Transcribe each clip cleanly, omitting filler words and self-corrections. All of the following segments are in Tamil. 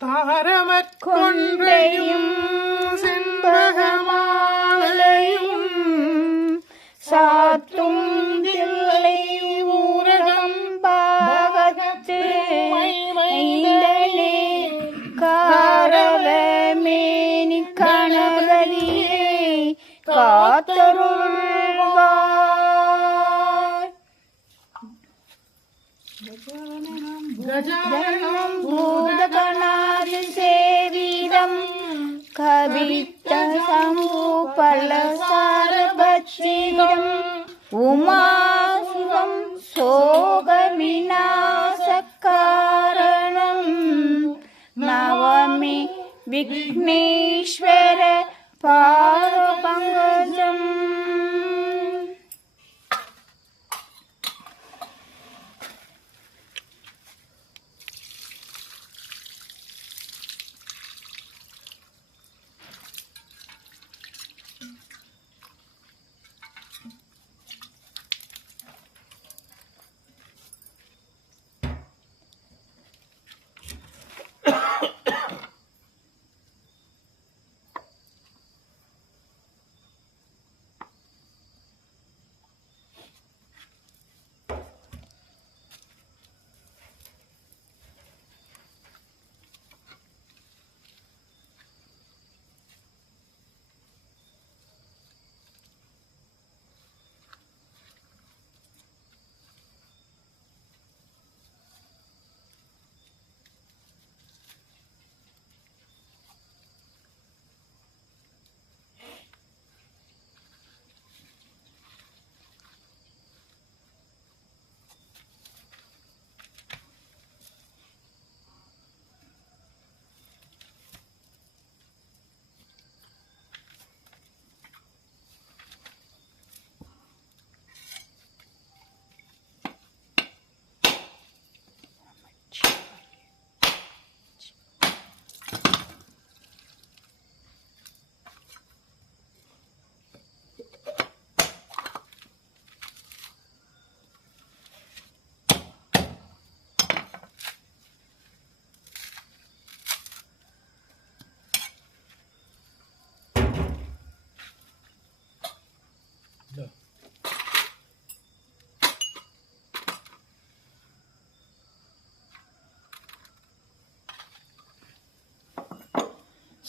தாரமற்கொன்றையும் செண்பகமாலையும் சாத்தும் தில்லை ஊரகம் பாகத்து மைந்தனே காரவமேனி கணபதியே காத்தருள்வாய். கஜானனம் பூதகணாதி சேவிதம் கவித்த சம்பூபலசாரபட்சிதம் உமாசுரம் சோகவிநாசகாரணம் நவமி விக்னேஸ்வர பாதபங்கஜம்.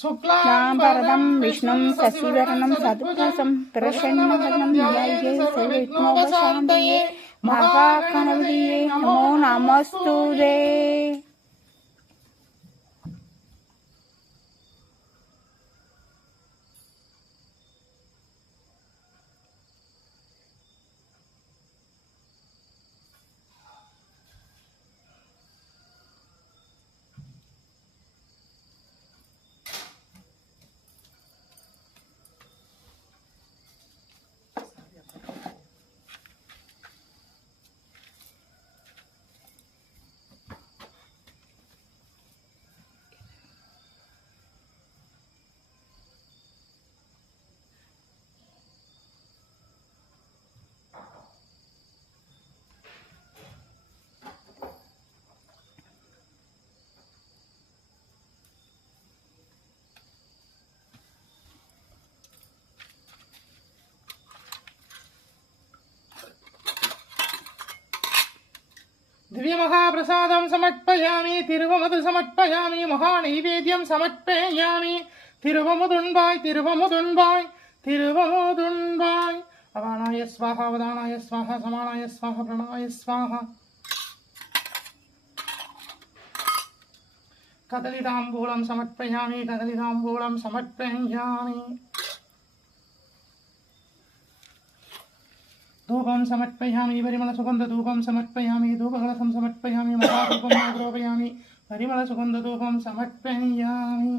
शुक्लांबरदं विष्णुं शशिवर्णं चतुर्भुजं प्रसन्नवदनं ध्यायेत् सर्वविघ्नोपशान्तये महागणपतये नमो नमस्तुते. दिव्य महाप्रसादं समर्पयामि तिरुवमधु समर्पयामि महानैवेद्यं समर्पयामि तिरुवमुदुण्बाय तिरुवमुदुण्बाय तिरुवमुदुण्बाय अवानाय स्वाहा वदानाय स्वाहा समानाय स्वाहा प्रणाय स्वाहा कदलीताम्बूलं समर्पयामि कदलीताम्बूलं समर्पयामि धूपं समर्पयामि परिमलसुगन्धधूपं समर्पयामि धूपकलशं समर्पयामि महाधूपं आग्रोपयामि परिमलसुगन्धधूपं समर्पयामि.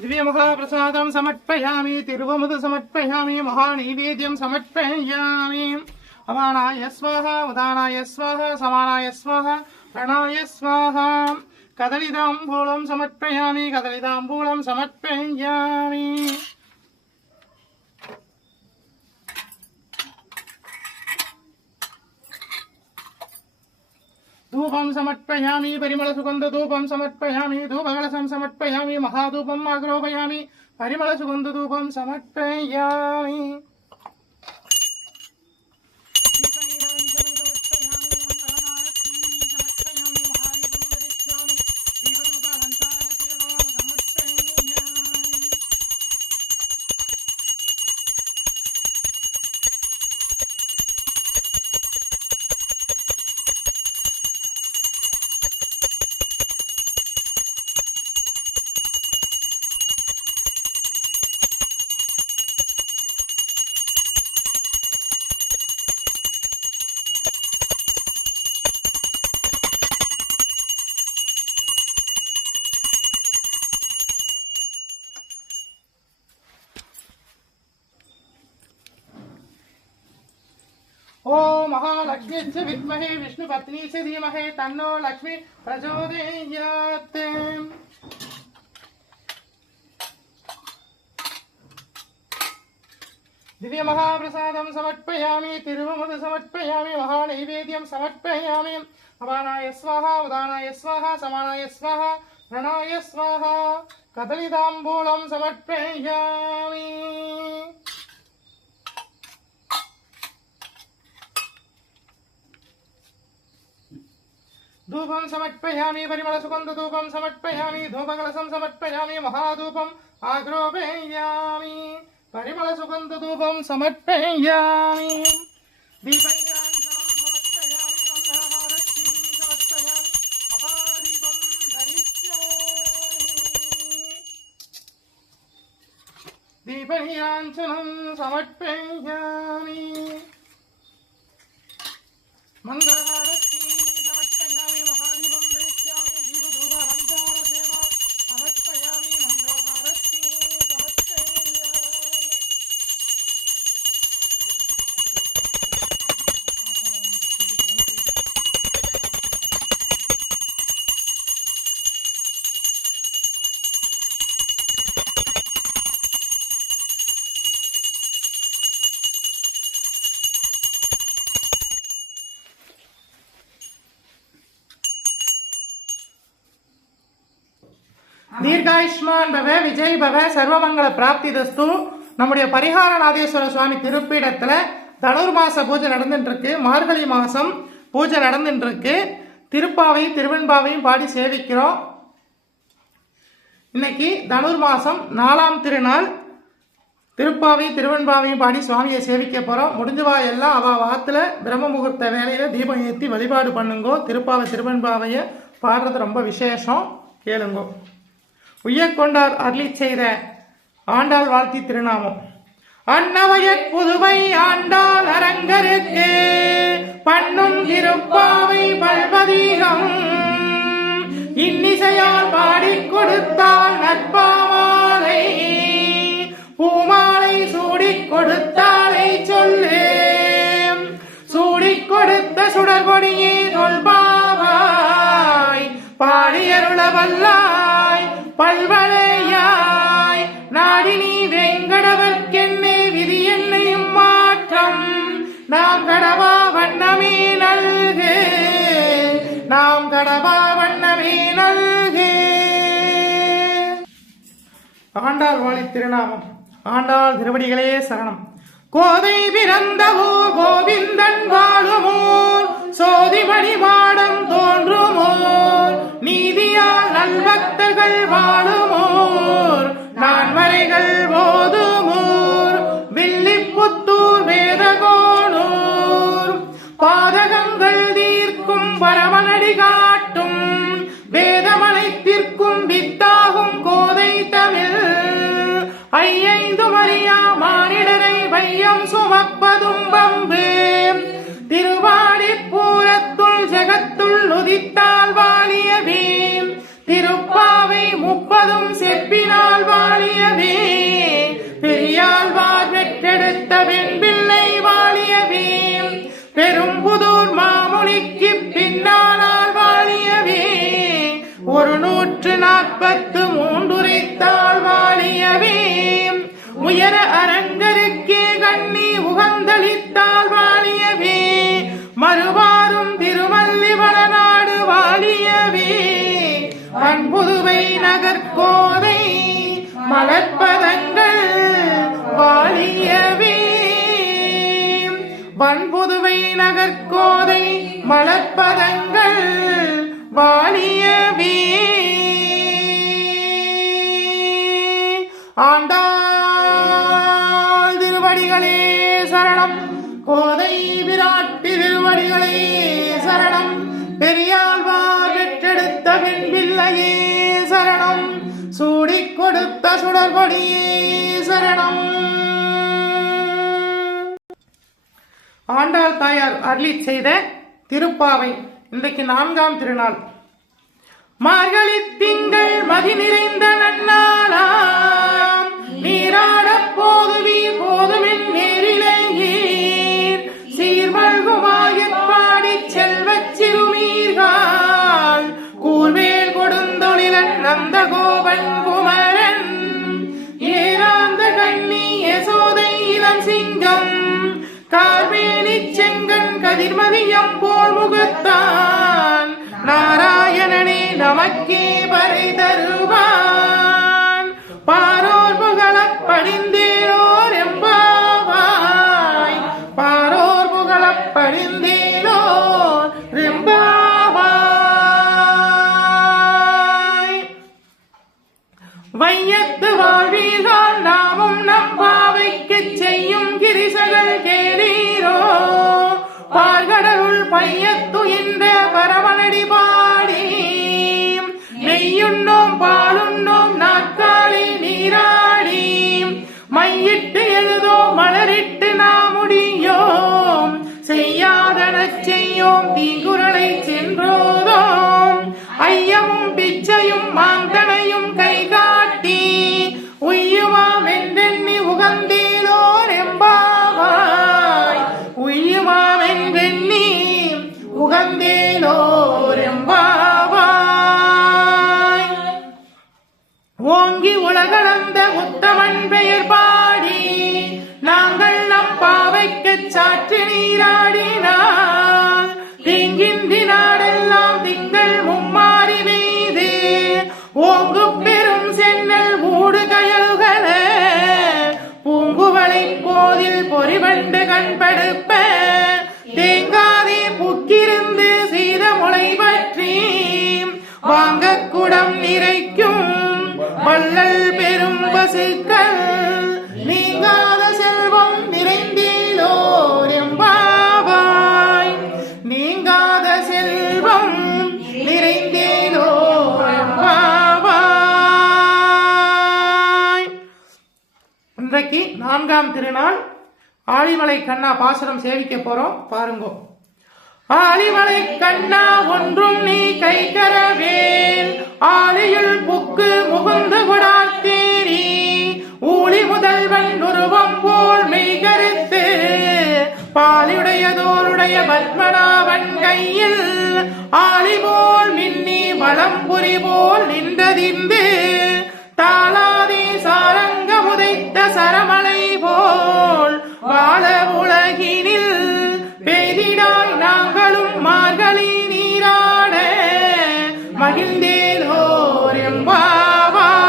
दिव्य महाप्रसादं समर्पयामि तिरुवमुद समर्पयामि महानैवेद्यं समर्पयामि अवाणाय स्वाहा उदानाय स्वाहा समानाय स्वाहा प्रणाय स्वाहा कदलीताम्बूलं समर्पयामि कदलीताम्बूलं समर्पयामि धूपं समर्पयामि परिमलसुगन्धधूपं समर्पयामि धूपकलशं समर्पयामि महाधूपम् आग्रोपयामि परिमलसुगन्धधूपं समर्पयामि ओम महालक्ष्मी च विद्महे विष्णुपत्नी च धीमहि तन्नो लक्ष्मी प्रचोदयात्। दिव्य महाप्रसादं समर्पयामि तिरुवमुद समर्पयामि महानैवेद्यं समर्पयामि अवानाय स्वाहा उदानाय स्वाहा समानाय स्वाहा प्रणाय स्वाहा कदलीताम्बूलं समर्पयामि धूपं समर्पयामि परिमलसुगन्धधूपं समर्पयामि धूपकलशं समर्पयामि महाधूपम् आग्रोपयामि परिमलसुगन्धधूपं समर्पयामि दीपैराञ्जनं समर्पयामि मङ्गलहारतीं समर्पयामि अपादीपं धरिष्यामि दीपनिराञ्जनं समर्पयामि मङ्गलहारतीं समर्पयामि महादीपं धरिष्यामि दीपधूपहंसारसेवा समर्पयामि मङ्गलहारतीं समर्पयामि தீர்காயுஷ்மான் பவ விஜய் பவ சர்வமங்கள பிராப்தி தஸ்து. நம்முடைய பரிகாரநாதேஸ்வர சுவாமி திருப்பீடத்துல தனுர் மாச பூஜை நடந்துட்டு இருக்கு. மார்கழி மாசம் பூஜை நடந்துட்டு இருக்கு. திருப்பாவையும் திருவெண்பாவையும் பாடி சேவிக்கிறோம். இன்னைக்கு தனுர் மாசம் 4ஆம் திருநாள். திருப்பாவையும் திருவெண்பாவையும் பாடி சுவாமியை சேவிக்க போறோம். முடிஞ்சவா எல்லாம் அவ வாத்துல பிரம்ம முகூர்த்த வேலையில தீபம் ஏற்றி வழிபாடு பண்ணுங்கோ. திருப்பாவை திருவெண்பாவைய பாடுறது ரொம்ப விசேஷம். கேளுங்கோ. உய்யக்கொண்டார் அருளி செய்த ஆண்டாள் வாழ்த்தி திருநாமம். அன்னவயற் புதுவை ஆண்டாள் அரங்கருக்கு பண்ணும் திருப்பாவை பல்வதீகம் இன்னிசையால் பாடிக் கொடுத்தாள் நற்பாமாலை பூமாலை சூடிக் கொடுத்தாளை சொல்லு சூடிக் கொடுத்த சுடர்கொடியே தொல்பாவாய் பாடியருள வல்லாய் பல்வளையாய் நாடினி வெங்கடவர்க்கென்னே விதி என்னையும் மாற்றம் நாம் கடவா வண்ணமே நல்கு நாம் கடவா வண்ணமே நல்கு. ஆண்டாள் வாழி திருநாமம். ஆண்டாள் திருவடிகளே சரணம். கோதை பிறந்தவோர் கோவிந்தன் வாழுமோர் சோதிமணி மாடம் தோன்றுமோர் நீதியால் நல்பக்தர்கள் வாழுமோர் நான்மறைகள் ஓதுமோர் வில்லிப்புத்தூர் வேதகோனூர் பாதகங்கள் தீர்க்கும் பரமனடி காட்டும் வேதமனைத்திற்கும் வித்தாகும் கோதை தமிழ் ஐயைந்து மறியா மானிடரை வையம் சுமப்பதும் பம்பு திருவாடிப்பூரத்துள் ஜெகத்துள் உதித்தால் வாழியவே திருப்பாவை 30 செப்பினால் வாழியவே பெரியாழ்வார் பெற்றெடுத்த வெண்பிள்ளை வாழியவே பெரும்புதூர் மாமுனிக்கு பின்னானால் வாழியவே 143 உரைத்தால் வாழியவே உயர அரங்கருக்கே கண்ணி உகந்தளித்தால் வாழியவே மறுவாரும் திருமல்லிவளநாடு வாழியவே வன்புதுவை நகர்கோதை மலர்ப்பதங்கள் வாழியவே வன்புதுவை நகர்கோதை மலர்ப்பதங்கள் வாழியவே. ஆண்டாள் திருவடிகளே சரணம். கோதை விராட்டி திருவடிகளே சரணம். பெரியாழ்வார் பெற்றெடுத்த வெண்பிள்ளையே சரணம். சூடிக் கொடுத்த சுடர்கொடியே சரணம். ஆண்டாள் தாயார் அருளி செய்த திருப்பாவை. இன்றைக்கு 4ஆம் திருநாள். மார்கழி திங்கள் மதி நிறைந்த நன்னாளாம் நீராடப் போதுவி போதுமின் நேரிலேயீர் சீர்மல்குமாயப் பாடிச் செல்வச் சிறுமீர்கள் கூர்வேல் கொடுந்தொழிலன் நந்தகோபன் குமரன் ஏராந்த கண்ணி யசோதை இளம் சிங்கம் கார்வேலி செங்கன் கதிர்மதியம் போல் முகத்தான் நாராயணனே நமக்கே பறை தருவான் பாரோர் புகழப் பணிந்தேலோர் எம்பாவாய் பாரோர் புகழப் பணிந்தேலோர் எம்பாவாய். வையத்து வாழ்வீர்கள் நாமும் நம்பாவைக்கு செய்யும் கிரிசகள் கேளீரோ பார்கடலுள் பையத்துயின்ற பரமனடி பாடி நெய்யுண்ணோம் பாலுண்ணோம் நாற்காலி நீராடி மையிட்டு எழுதோம் மலரிட்டு நாமுடியோம் செய்யாதனச் செய்யோம் தீங்குறளை சென்றோதோம் ஐயமும் பிச்சையும் மாந்தனையும் கை காட்டி உய்யுமாம் என்றெண்ணி உகந்தேலோர் எம்பாவாய் உய்யுமாம் என்றெண்ணி உகந்தேலோர் எம்பாவாய். ஓங்கி உலகளந்த உத்தமன் பெயர் பாடி நாங்கள் நம் பாவைக்குச் சாற்று நீராடினார் தீங்கின்றி நாடெல்லாம் திங்கள் மும்மாறி மீது ஓங்கு பெரும் சென்னல் ஊடு கயல்கள பூங்குவளை போதில் பொறிவண்டு கண்படுப்ப தேங்காதே புக்கிருந்து சீதமுளை பற்றி வாங்க குடம் நிறைக்கும் வள்ளல் பெரும் பசுக்கள் நீங்காத செல்வம் நிறைந்தேலோர் எம்பாவாய் நீங்காத செல்வம் நிறைந்தேலோர் எம்பாவாய். இன்றைக்கு 4ஆம் திருநாள். ஆழிமலை கண்ணா பாசுரம் சேவிக்க போறோம், பாருங்கோ. ஆழிமலை கண்ணா ஒன்றும் நீ கைகரவேல் ஆழியுள் புக்கு முகுந்து கொடாத்தேரி ஊழி முதல்வன் உருவம் போல் மெய்கருத்து பாலியுடையதோருடைய பத்மநாபன் கையில் ஆழி போல் மின்னி வளம்புரி போல் நின்றதிந்து தாளாதே சாரங்க முதைத்த சரமலை போல் வாழ உலகினில் பெய்திடாய் நாங்களும் மார்கழி நீராட மகிழ்ந்தேலோர் எம்பாவாய்.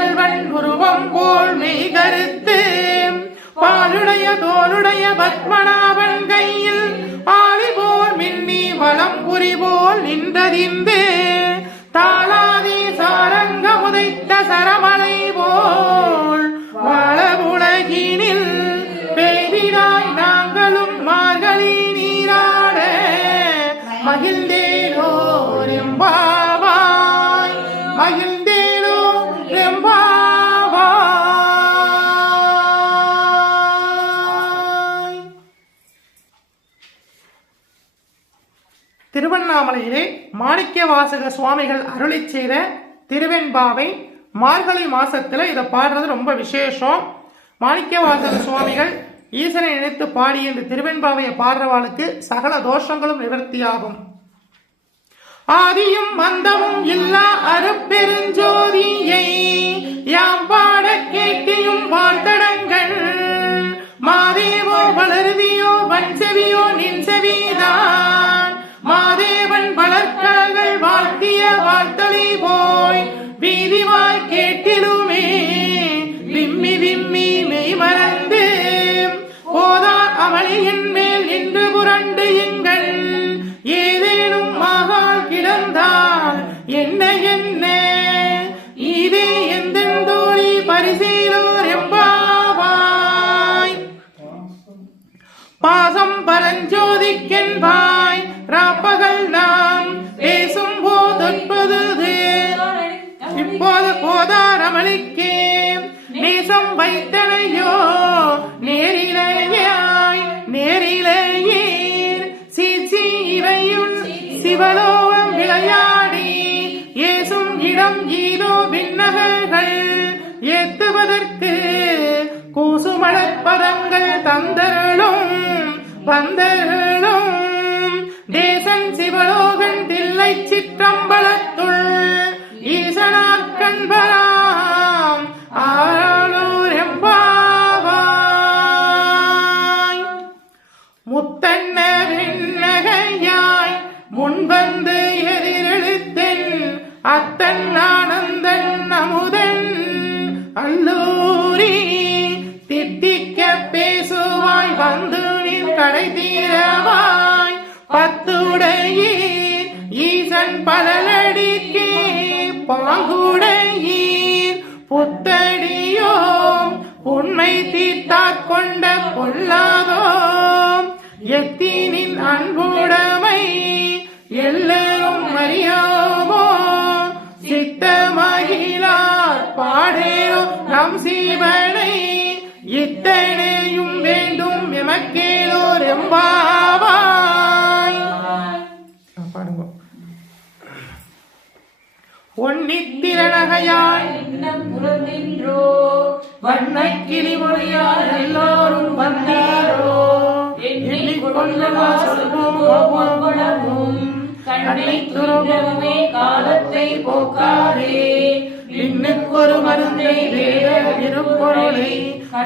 முதல்வன் உருவம் போல் மெய் கருத்து பாலுடைய தோளுடைய பத்மநாபன் கையில் ஆளி போல் மின்னி வளம் புரி போல் நின்றதிந்து தாளாதி சாரங்க உதைத்த சரமலை போல் வாழ உலகினில் பெய்திடாய் நாங்களும் மார்கழி நீராட மகிழ்ந்தேனோ ரெம்பாவாய் மகிழ்ந்தேனோ ரெம்பாவாய். திருவண்ணாமலையிலே மாணிக்கவாசக சுவாமிகள் அருளிச் செய்த திருவெண்பாவை மார்கழி மாசத்துல இதை பாடுறது ரொம்ப விசேஷம். மாணிக்கவாசக சுவாமிகள் ஈசனை நினைத்து பாடிய இந்த திருவெண்பாவையை பாடுறவாளுக்கு சகல தோஷங்களும் நிவர்த்தியாகும். ஆதியும் மந்தமும் இல்லா அருப்பெருஞ்சோதியை யாம் பாட கேட்டியும் வாழ்த்தடங்கள் மாதேவோ வளருவியோ வன்செவியோ நின் செவிதான் மாதேவன் வளர்க்கடல்கள் வாழ்த்திய வாழ்த்தலை போய் வீதிவாய் கேட்டிலுமே விம்மி விம்மி மெய் மறந்து போதார் அமளியின் மேல் நின்று புரண்டு எங்கள் ஏதேனும் மகால் கிடந்தால் என்ன என்ன இதே எந்த தோழி பரிசீலோர் எம்பாவாய். பாசம் பரஞ்சோதிக்கென்பாய் ராப்பகல் நாம் பேசும் போதொற்பது இப்போது போதார் அமளிக்கே நேசம் வைத்தனையோ நேரிலேயாய் நேரிலேயீர் சீச்சி இவையுள் சிவலோகம் விளையாடி ஏசும் இடம் ஈதோ விண்ணகர்கள் ஏத்துவதற்கு கூசுமலப்பதங்கள் தந்தருளும் வந்தருளும் தேசன் சிவலோகன் தில்லை சிற்றம்பலத்துள் ஈசனார் கண்பராம் ஆரூர் எம்பாவாய். முத்தன்ன விண்ணகையாய் முன்வந்து எதிரெழுத்தென் அத்தன் ஆனந்தன் அமுதன் அல்லூரி தித்திக்க பேசுவாய் வந்து நின் கடை தீரவாய் பத்துடையீர் ஈசன் பலலடிக்கே பாங்குடையீர் புத்தடியோ உண்மை தீர்த்தாற் கொண்ட பொல்லாதோம் எத்தினின் அன்புடைமை எல்லோரும் அறியாமோ சித்தமகிழார் பாடேரோ நம் சீவனை இத்தனையும் வேண்டும் எமக்கேலோர் எம்பாவாய். பாடுங்க. ஒன்னித்திரநகையாய் வண்ணக்கிளி மொழியால் எல்லோரும் வந்தீரோ எண்ணிக்கொள்ளவா சொல்வோம் ஒவ்வொருவனமும் கண்ணை துறவே காலத்தை போக்காதே இன்னுக்கொரு மருந்தை வேற இருப்பொருளை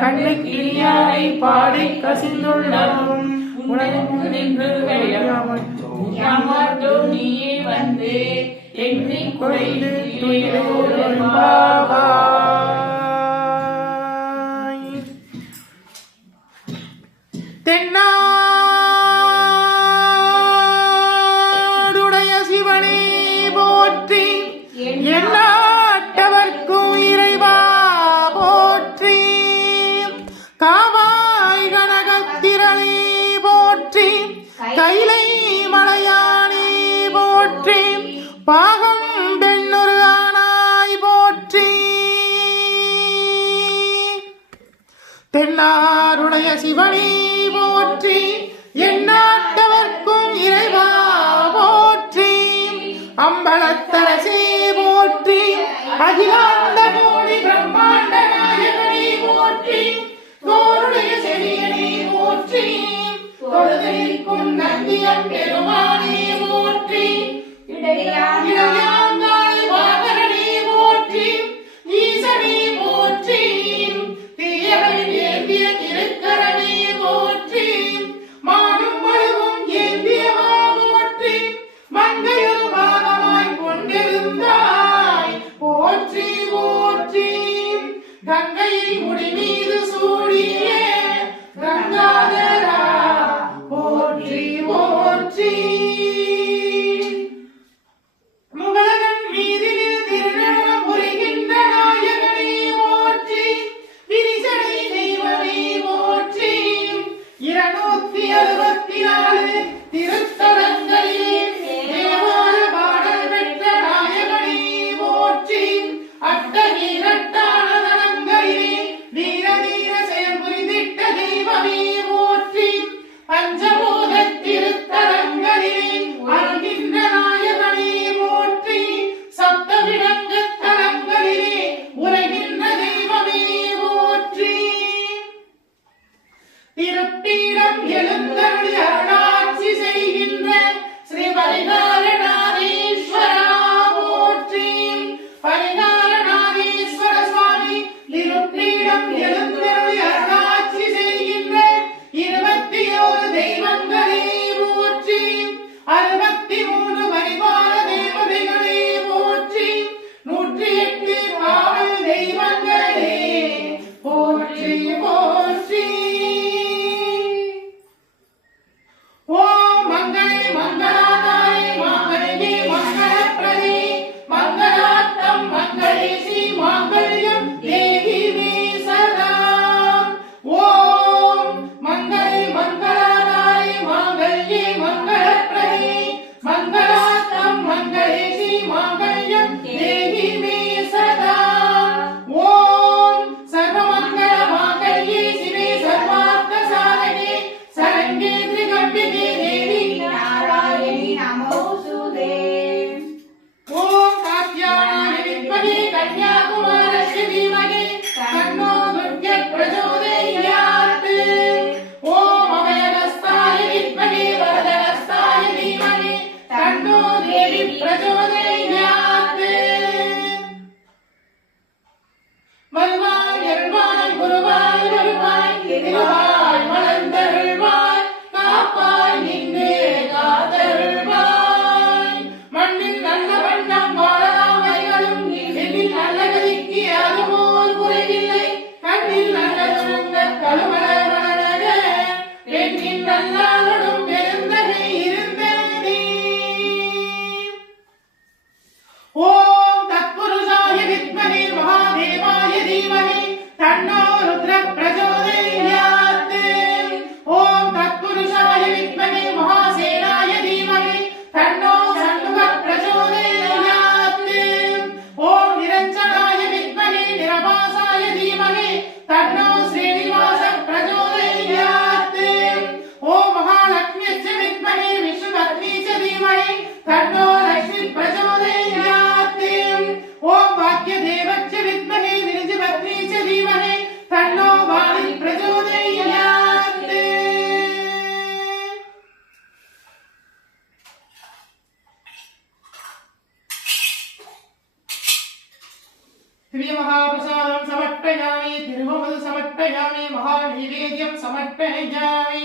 கண்ணை கிளியாரை பாடி கசிந்துள்ளோம் உனக்கு நின்று விளையாமாட்டோம் நீயே வந்து எண்ணி குறைந்து தென்னாடுடைய சிவனே போற்றி எல்லாட்டவர்க்கும் இறைவா போற்றி காவாய் கனகத்திரளே போற்றி கைலை மலையானே போற்றி பாகம் பெண்ணொரு ஆனாய் போற்றி தென்னாருடைய சிவனே போற்றி எந்நாட்டவர்க்கும் இறைவா போற்றி அம்பலத்தரசே போற்றி அகிலாண்ட கோடி பிரம்மாண்ட நாயகனே போற்றி தோருடைய செடியனே போற்றி தொழுதலிக்கும் நந்தியம் பெருமானே போற்றி இடையாங்காய் வாகனனே போற்றி ஈசனே போற்றி தீயவன் ஏந்திய திருக்கரனே போற்றி மானும் மழுவும் ஏந்தியவா போற்றி மங்கையொரு பாகமாய் கொண்டிருந்தாய் போற்றி போற்றி. நல்லாளும் பெருந்தகை இருந்தேனே. ஓம் தத்புருஷாய வித்மஹே மகாதேவாய தீமஹி தன்னோ ருத்ர பிரச்சோதயாத். ஓம் தத்புருஷாய வித்மஹே மகாசேனாய தீமஹி தன்னோ சண்முக பிரச்சோதயாத். ஓம் நிரஞ்சனாய வித்மஹே நிரபாசாய தீமஹி தன்னோ ஸ்ரீனிவாச பிரச்சோதயாத். ஓம் மகாலக்ஷ்மியச்ச வித்மஹே விஷ்ணுபத்னி ச தீமஹி தன்னோ லக்ஷ்மி பிரச்சோதயாத். ஓம் பாக்யதேவச்ச வித்மஹே விருஜபத்னி ச தீமஹி தன்னோ வாலி பிரச்சோதயாத். திவ்யமகாபிரசாதம் சமர்ப்பயாமி. திருவமுது சமர்ப்பயாமி. மகாநைவேத்யம் சமர்ப்பயாமி.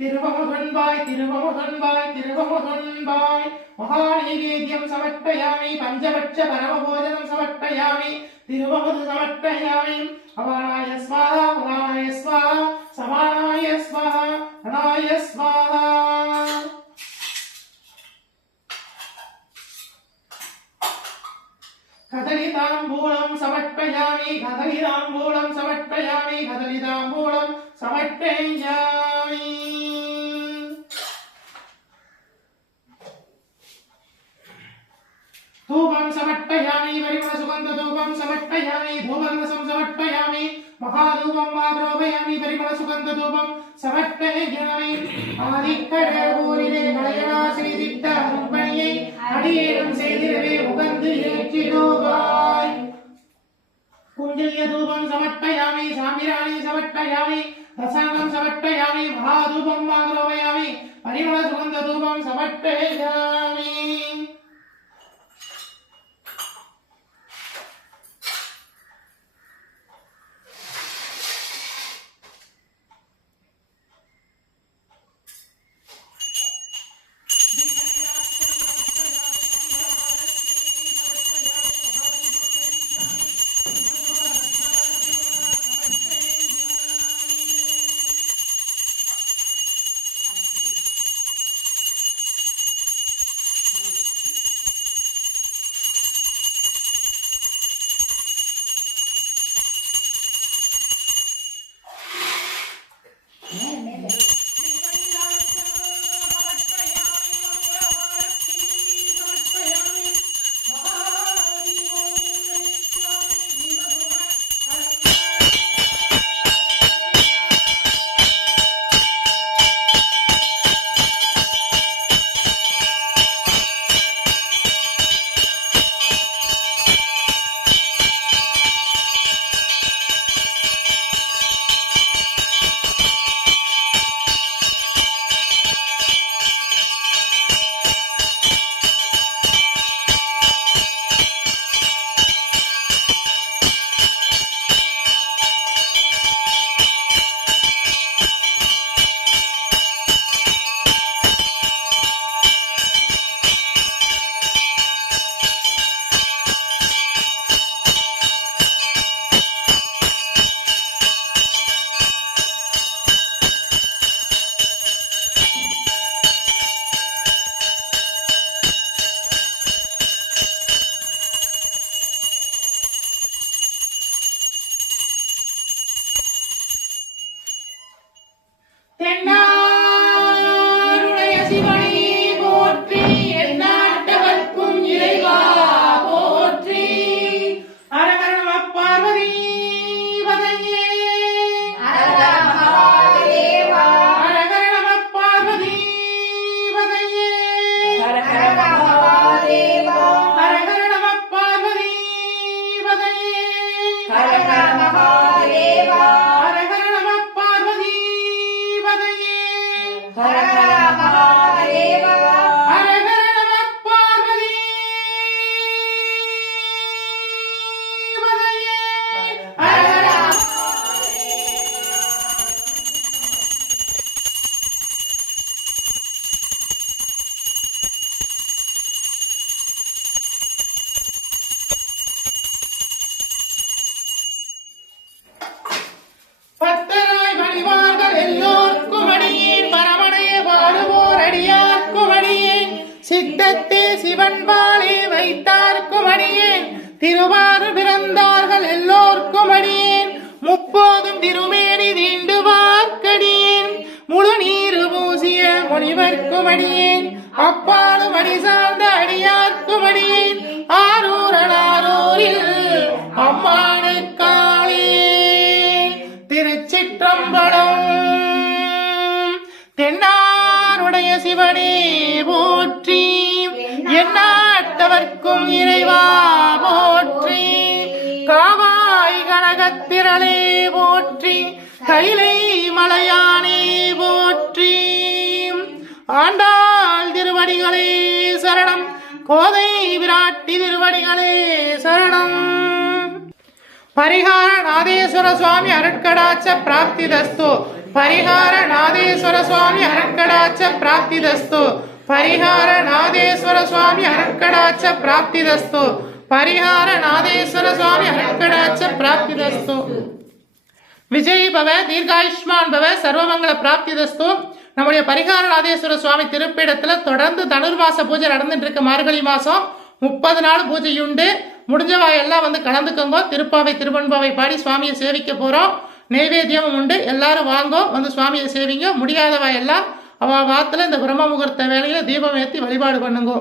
திருவமுதன்பாய் திருவமுதன்பாய் திருவமுதன்பாய் மகாநைவேத்யம் சமர்ப்பயாமி. பஞ்சபட்ச பரமபோஜனம் சமர்ப்பயாமி. திருவமுது சமர்ப்பயாமி. அவானாய ஸ்வாஹா உதானாய ஸ்வாஹா சமானாய ஸ்வாஹா அனாய ஸ்வாஹா. கதலிதாம்பூலம் சமர்ப்பயாமி. கதலிதாம்பூலம் சமர்ப்பயாமி. கதலிதாம்பூலம் சமர்ப்பயாமி. தூபம் சமர்ப்பயாமி. பரிமள சுகந்த தூபம் சமர்ப்பயாமி. தூபரசம் சமர்ப்பயாமி. மகாதூபம் ஆக்ரோபயாமி. பரிமள சுகந்த தூபம் சமர்ப்பயாமி. ஆதிக்கடவுரிலே கலையலாசிரி திட்ட அரும்பணியை அடியேறும் செய்திடவே உகந்து ஏற்றிடுவாய். குஞ்சல்ய தூபம் சமர்ப்பயாமி. சாம்பிராணி சமர்ப்பயாமி. தசாங்கம் சமர்ப்பயாமி. மகாதூபம் ஆக்ரோபயாமி. பரிமள சுகந்த தூபம் சமர்ப்பயாமி. தீர்த்தத்தே சிவன் வாழே வைத்தார்க்கும் அடியேன் திருவாறு பிறந்தார்கள் எல்லோர்க்கும் அடியேன் முப்போதும் திருமேனி தீண்டு வார்க்கடியேன் முழு நீரு பூசிய முனிவர்க்கும் அடியேன் அப்பாலும் அடி சார்ந்த அடியார்க்கும் அடியேன் ஆரூரில் அம்மானுக்காளே திருச்சிற்றம்பலம். தென்னாருடைய சிவனே போற்றி, எந்நாட்டவர்க்கும் இறைவா போற்றி, காவாய் கனகத்திரளே போற்றி, கைலை மலையானே போற்றி. ஆண்டாள் திருவடிகளே சரணம், கோதை விராட்டி திருவடிகளே சரணம். பரிகார நாதேஸ்வர சுவாமி அருட்கடாச்ச பிராப்திதஸ்து, பரிகார நாதேஸ்வர சுவாமி அருட்கடாச்ச பிராப்திதஸ்து, பரிகார நாதேஸ்வர சுவாமி அருட்கடாச்ச பிராப்திதஸ்து, பரிகார நாதேஸ்வர சுவாமி அருட்கடாச்ச பிராப்திதஸ்து. விஜய் பவ, தீர்காயுஷ்மான் பவ, சர்வமங்கல பிராப்திதஸ்து. நம்முடைய பரிகார நாதேஸ்வர சுவாமி திருப்பீடத்துல தொடர்ந்து தனுர்மாச பூஜை நடந்துட்டு இருக்கு. மார்கழி மாசம் 30 நாள் பூஜை உண்டு. முடிஞ்சவா எல்லாம் வந்து கலந்துக்கோங்க. திருப்பாவை திருவெண்பாவை பாடி சுவாமியை சேவிக்க போறோம். நைவேத்தியமும் உண்டு. எல்லாரும் வாங்கோ, வந்து சுவாமியை சேவிங்க. முடியாதவா எல்லாம் அவ வாத்துல இந்த பிரம்ம முகூர்த்த வேலையில தீபம் ஏற்றி வழிபாடு பண்ணுங்க.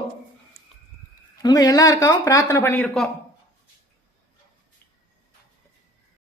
உங்க எல்லாருக்காகவும் பிரார்த்தனை பண்ணியிருக்கோம்.